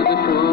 the truth.